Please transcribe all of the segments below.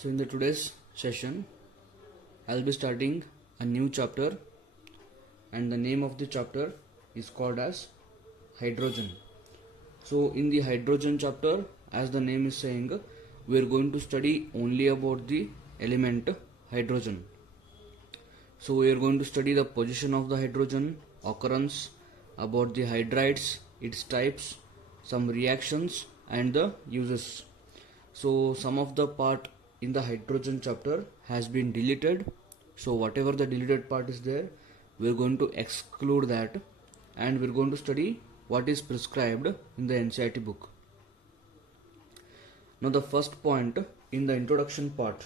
So in the today's session, I'll be starting a new chapter, and the name of the chapter is called as hydrogen. So in the hydrogen chapter, as the name is saying, we are going to study only about the element hydrogen. So we are going to study the position of the hydrogen, occurrence, about the hydrides, its types, some reactions and the uses. So some of the part in the hydrogen chapter has been deleted. So whatever the deleted part is there, we are going to exclude that, and we are going to study what is prescribed in the NCERT book. Now the first point in the introduction part.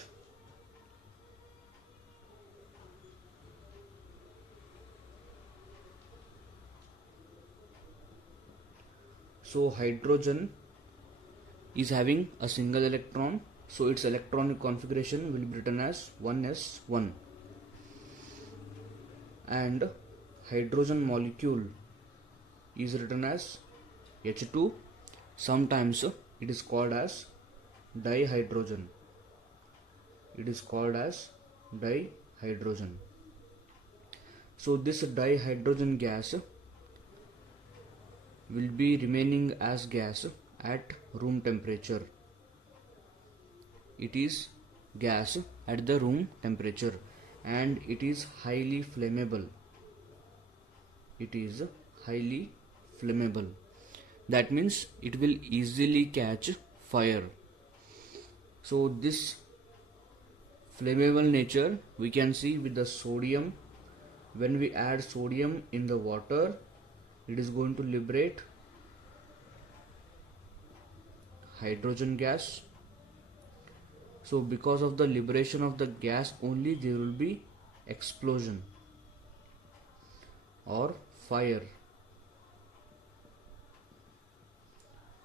So hydrogen is having a single electron, so its electronic configuration will be written as 1s1, and hydrogen molecule is written as H2. Sometimes it is called as dihydrogen. It is called as dihydrogen. So this dihydrogen gas will be remaining as gas at room temperature. It is gas at the room temperature, and it is highly flammable. It is highly flammable. That means it will easily catch fire. So this flammable nature we can see with the sodium. When we add sodium in the water, it is going to liberate hydrogen gas. So because of the liberation of the gas only, there will be explosion or fire.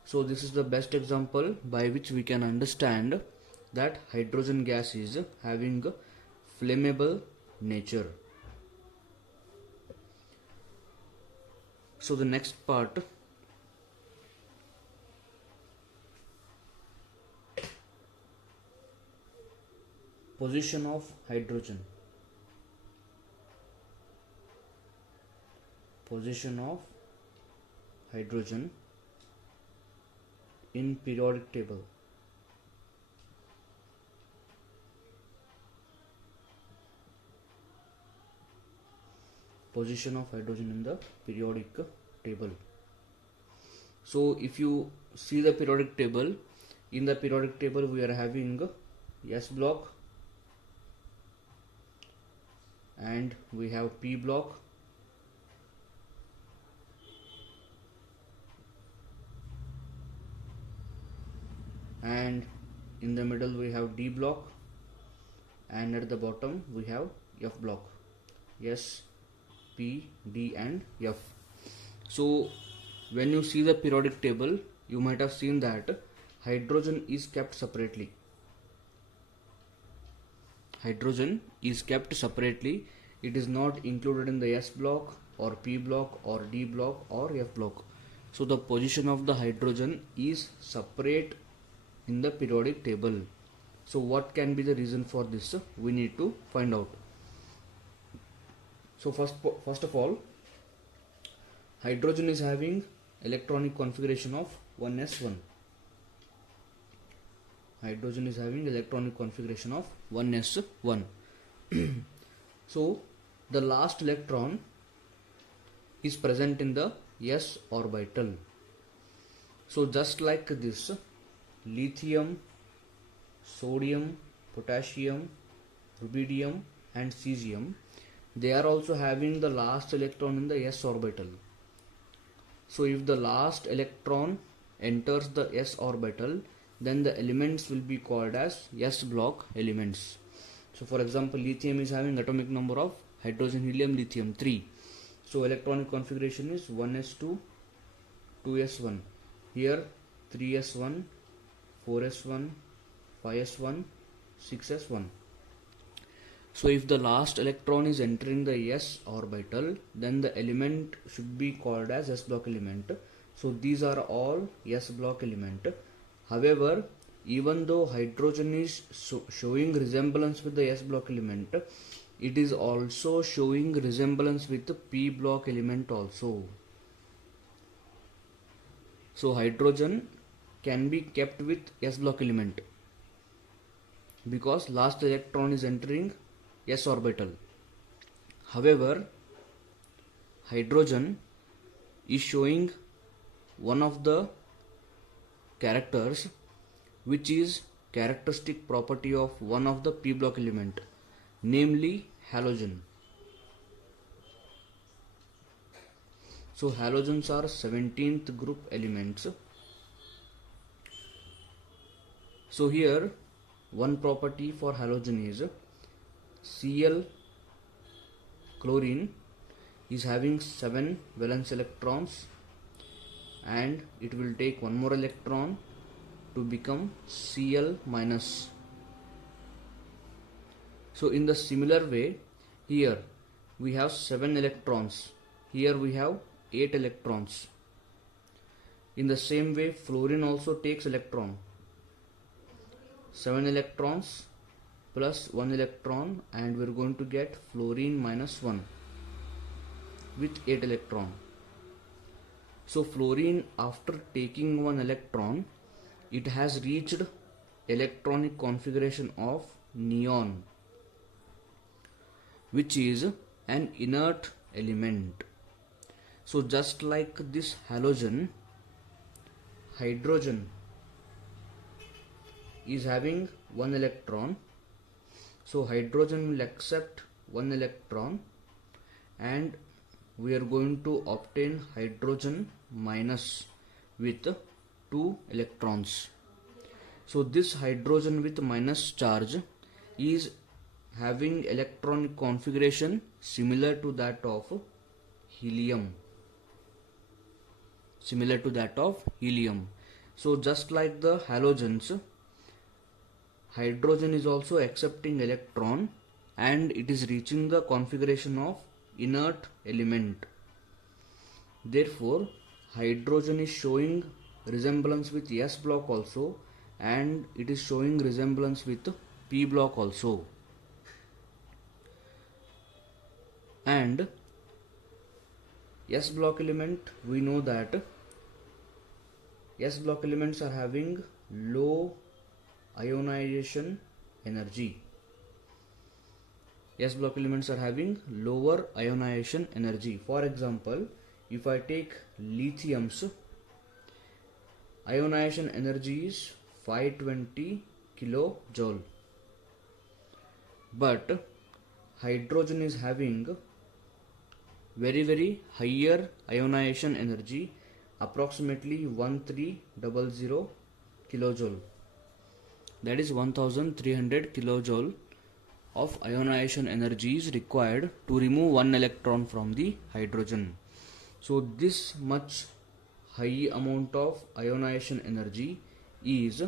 So this is the best example by which we can understand that hydrogen gas is having flammable nature. So the next part, position of hydrogen. Position of hydrogen in periodic table. Position of hydrogen in the periodic table. So if you see the periodic table, in the periodic table we are having S block, and we have P block, and in the middle we have D block, and at the bottom we have F block. S, P, D and F. So when you see the periodic table, you might have seen that hydrogen is kept separately. Hydrogen is kept separately. It is not included in the S block or P block or D block or F block. So the position of the hydrogen is separate in the periodic table. So what can be the reason for this? We need to find out. So first of all, hydrogen is having electronic configuration of 1s1. Hydrogen is having electronic configuration of 1s1. So the last electron is present in the s orbital. So just like this, lithium, sodium, potassium, rubidium and cesium, they are also having the last electron in the s orbital. So if the last electron enters the s orbital, then the elements will be called as s block elements. So for example, lithium is having atomic number of hydrogen, helium, lithium 3. So electronic configuration is 1s2, 2s1. Here 3s1, 4s1, 5s1, 6s1. So if the last electron is entering the s orbital, then the element should be called as s block element. So these are all s block element. However, even though hydrogen is showing resemblance with the s block element, it is also showing resemblance with the p block element also. So hydrogen can be kept with s block element because last electron is entering s orbital. However, hydrogen is showing one of the characters which is characteristic property of one of the p block element, namely halogen. So halogens are 17th group elements. So here one property for halogen is Cl chlorine is having 7 valence electrons and it will take one more electron to become Cl minus. So in the similar way, here we have 7 electrons, here we have 8 electrons. In the same way, fluorine also takes electron, 7 electrons plus 1 electron, and we are going to get fluorine minus 1 with 8 electron. So fluorine, after taking 1 electron, it has reached electronic configuration of neon, which is an inert element. So just like this halogen, hydrogen is having 1 electron. So hydrogen will accept 1 electron and we are going to obtain hydrogen minus with 2 electrons. So this hydrogen with minus charge is having electronic configuration similar to that of helium. So just like the halogens, hydrogen is also accepting electron and it is reaching the configuration of inert element. Therefore, hydrogen is showing resemblance with s block also and it is showing resemblance with p block also. And s block element, we know that s block elements are having low ionization energy. S block elements are having lower ionization energy. For example, if I take lithium's ionization energy is 520 kilojoule, but hydrogen is having very higher ionization energy, approximately 1300 kilojoule. That is 1300 kilojoule of ionization energy is required to remove 1 electron from the hydrogen. So this much high amount of ionization energy is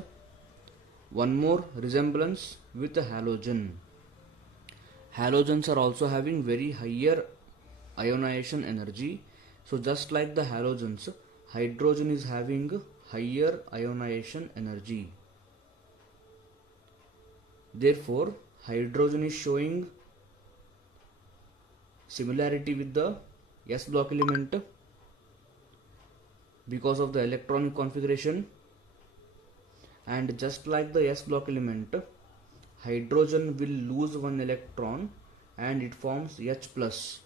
one more resemblance with the halogen. Halogens are also having very higher ionization energy. So just like the halogens, hydrogen is having higher ionization energy. Therefore, hydrogen is showing similarity with the s block element because of the electronic configuration, and just like the s block element, hydrogen will lose 1 electron and it forms H plus.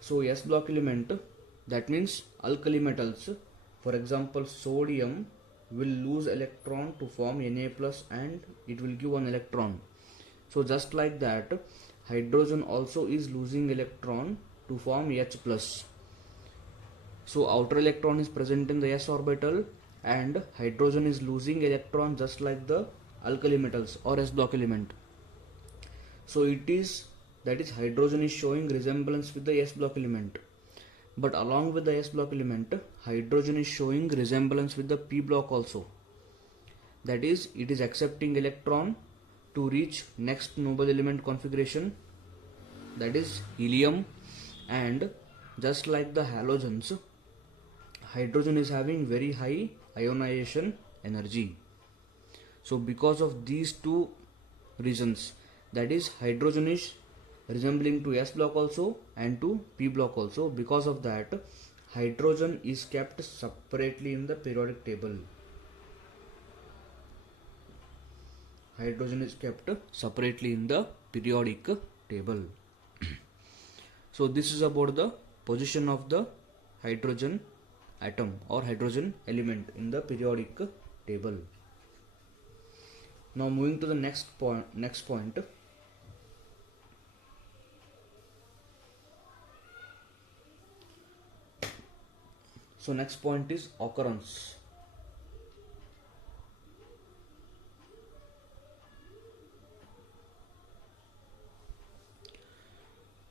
So s block element, that means alkali metals, for example sodium, will lose electron to form Na plus and it will give 1 electron. So just like that, hydrogen also is losing electron to form H plus. So outer electron is present in the s orbital and hydrogen is losing electron just like the alkali metals or s block element. So it is, that is, hydrogen is showing resemblance with the s block element. But along with the s block element, hydrogen is showing resemblance with the p block also. That is, it is accepting electron to reach next noble element configuration, that is helium. And just like the halogens, hydrogen is having very high ionization energy. So because of these two reasons, that is hydrogen is resembling to S block also and to P block also, because of that hydrogen is kept separately in the periodic table. Hydrogen is kept separately in the periodic table. So this is about the position of the hydrogen atom or hydrogen element in the periodic table. Now moving to the next point. So next point is occurrence.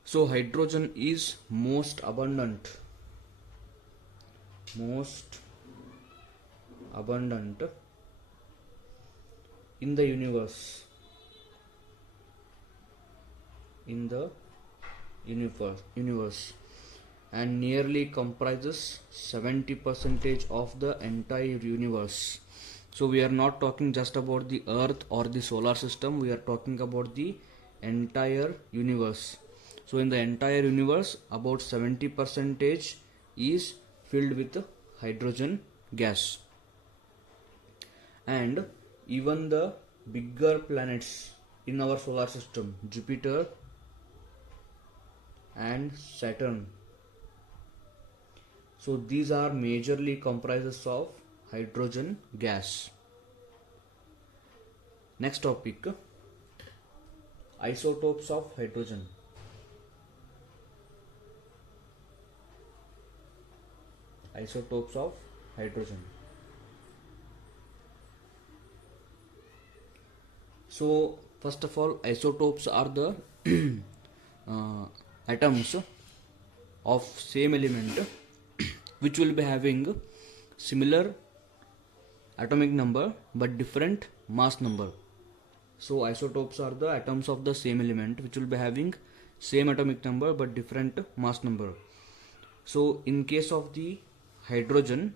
So hydrogen is most abundant in the universe, and nearly comprises 70% of the entire universe. So we are not talking just about the earth or the solar system, we are talking about the entire universe. So in the entire universe, about 70% is filled with hydrogen gas. And even the bigger planets in our solar system, Jupiter and Saturn, so these are majorly comprises of hydrogen gas. Next topic, isotopes of hydrogen. Isotopes of hydrogen. So first of all, isotopes are the atoms of same element which will be having similar atomic number but different mass number. So isotopes are the atoms of the same element which will be having same atomic number but different mass number. So in case of the hydrogen,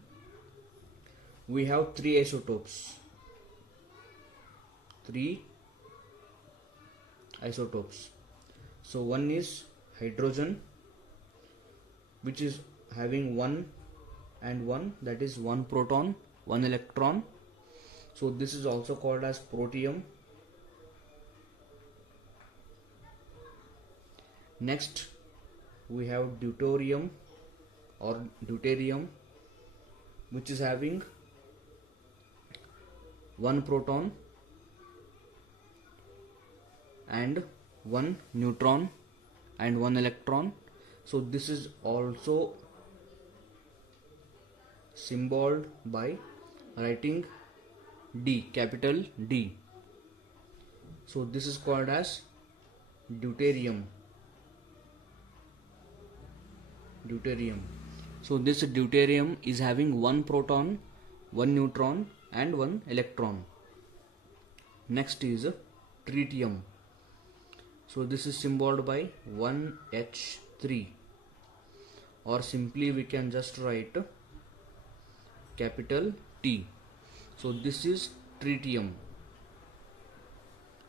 we have three isotopes. So one is hydrogen, which is having 1 and 1, that is 1 proton, 1 electron. So this is also called as protium. Next we have deuterium, which is having 1 proton and 1 neutron and 1 electron. So this is also symbolized by writing D, capital D. So this is called as deuterium. So this deuterium is having 1 proton, 1 neutron and 1 electron. Next is tritium. So this is symbolized by 1H3, or simply we can just write capital T. So this is tritium.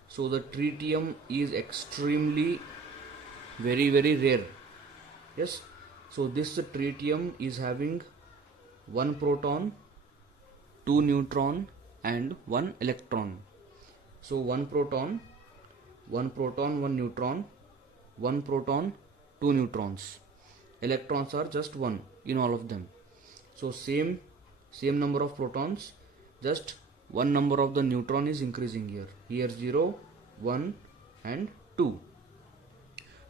So the tritium is extremely very rare. Yes. So this tritium is having 1 proton, 2 neutron and 1 electron. So 1 proton, 1 neutron, 1 proton, 2 neutrons. Electrons are just 1 in all of them. So same number of protons, just one number of the neutron is increasing here. Here 0, 1 and 2.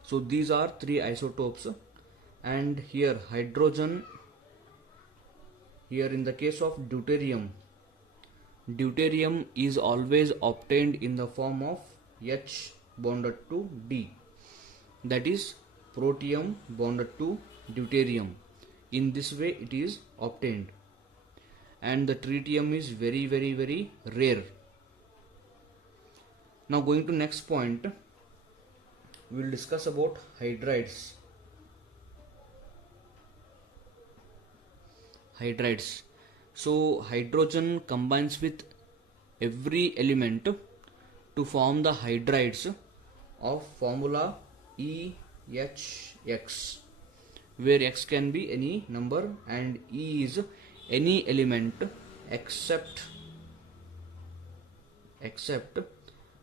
So these are three isotopes. And here hydrogen, here in the case of deuterium is always obtained in the form of H bonded to D, that is protium bonded to deuterium. In this way it is obtained, and the tritium is very rare. Now going to next point, we will discuss about hydrides. So hydrogen combines with every element to form the hydrides of formula EHX, where X can be any number and E is any element except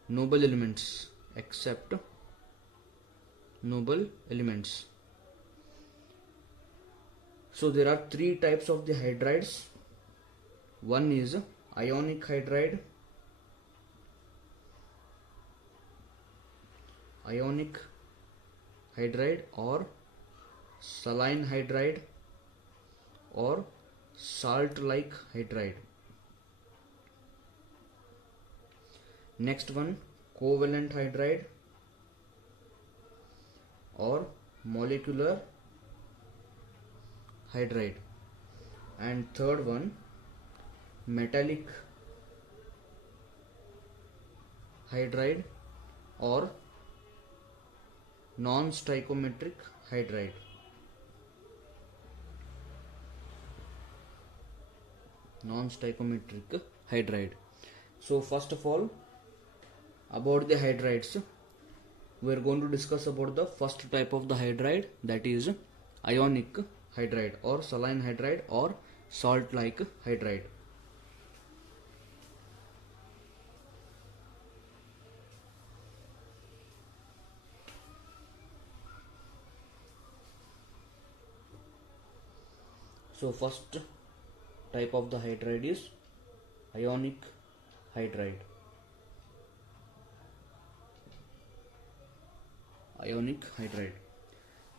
noble elements, So there are three types of the hydrides. One is ionic hydride, or saline hydride or salt-like hydride. Next one, covalent hydride or molecular hydride. And third one, metallic hydride or non-stoichiometric hydride. So first of all, about the hydrides, we are going to discuss about the first type of the hydride, that is ionic hydride or saline hydride or salt-like hydride. So first type of the hydride is ionic hydride.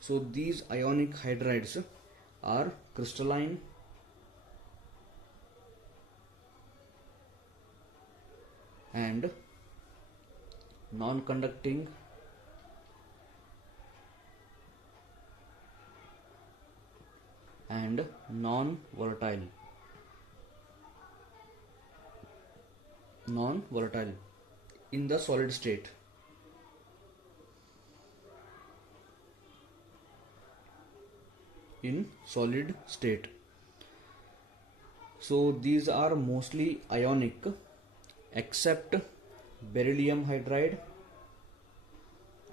So these ionic hydrides are crystalline and non-conducting and non-volatile in the solid state. So these are mostly ionic except beryllium hydride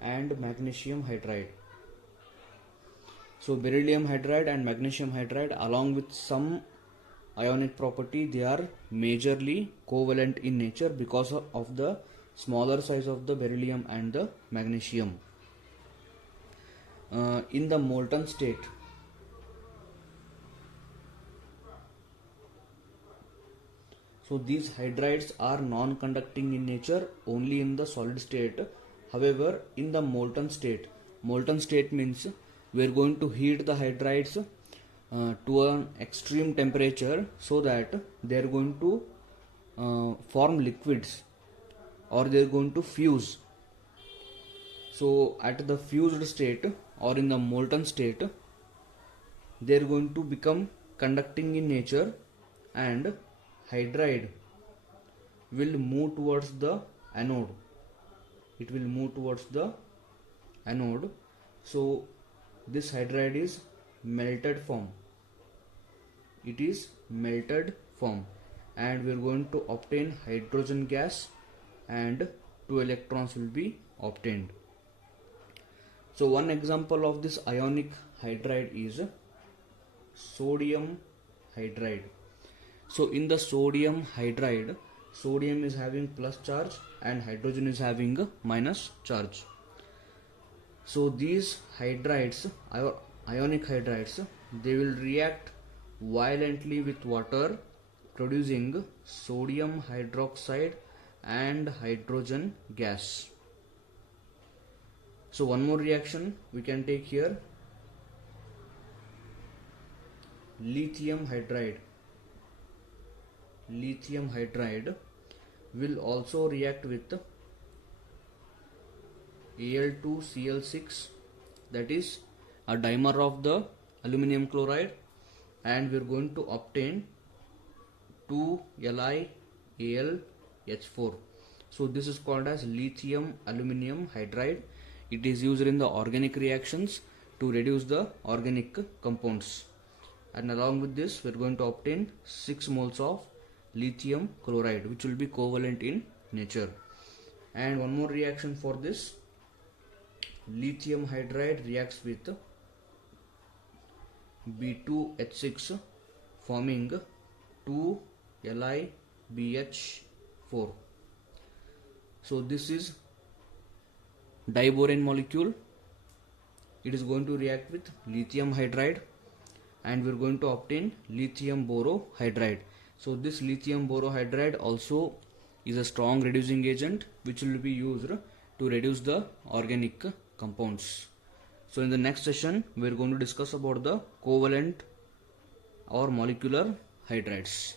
and magnesium hydride. So beryllium hydride and magnesium hydride, along with some ionic property, they are majorly covalent in nature because of the smaller size of the beryllium and the magnesium. In the molten state, so these hydrides are non-conducting in nature only in the solid state. However, in the molten state means we are going to heat the hydrides to an extreme temperature so that they are going to form liquids or they are going to fuse. So at the fused state or in the molten state, they are going to become conducting in nature and hydride will move towards the anode. So this hydride is melted form. And we are going to obtain hydrogen gas and 2 electrons will be obtained. So one example of this ionic hydride is sodium hydride. So in the sodium hydride, sodium is having plus charge and hydrogen is having minus charge. So these hydrides, ionic hydrides, they will react violently with water, producing sodium hydroxide and hydrogen gas. So one more reaction we can take here, lithium hydride. Lithium hydride will also react with Al2Cl6, that is a dimer of the aluminum chloride, and we are going to obtain 2LiAlH4. So this is called as lithium aluminum hydride. It is used in the organic reactions to reduce the organic compounds. and along with this we are going to obtain 6 moles of lithium chloride, which will be covalent in nature. And one more reaction for this, lithium hydride reacts with B2H6 forming 2LiBH4. So this is diborane molecule. It is going to react with lithium hydride and we are going to obtain lithium borohydride. So this lithium borohydride also is a strong reducing agent which will be used to reduce the organic compounds. So in the next session we are going to discuss about the covalent or molecular hydrides.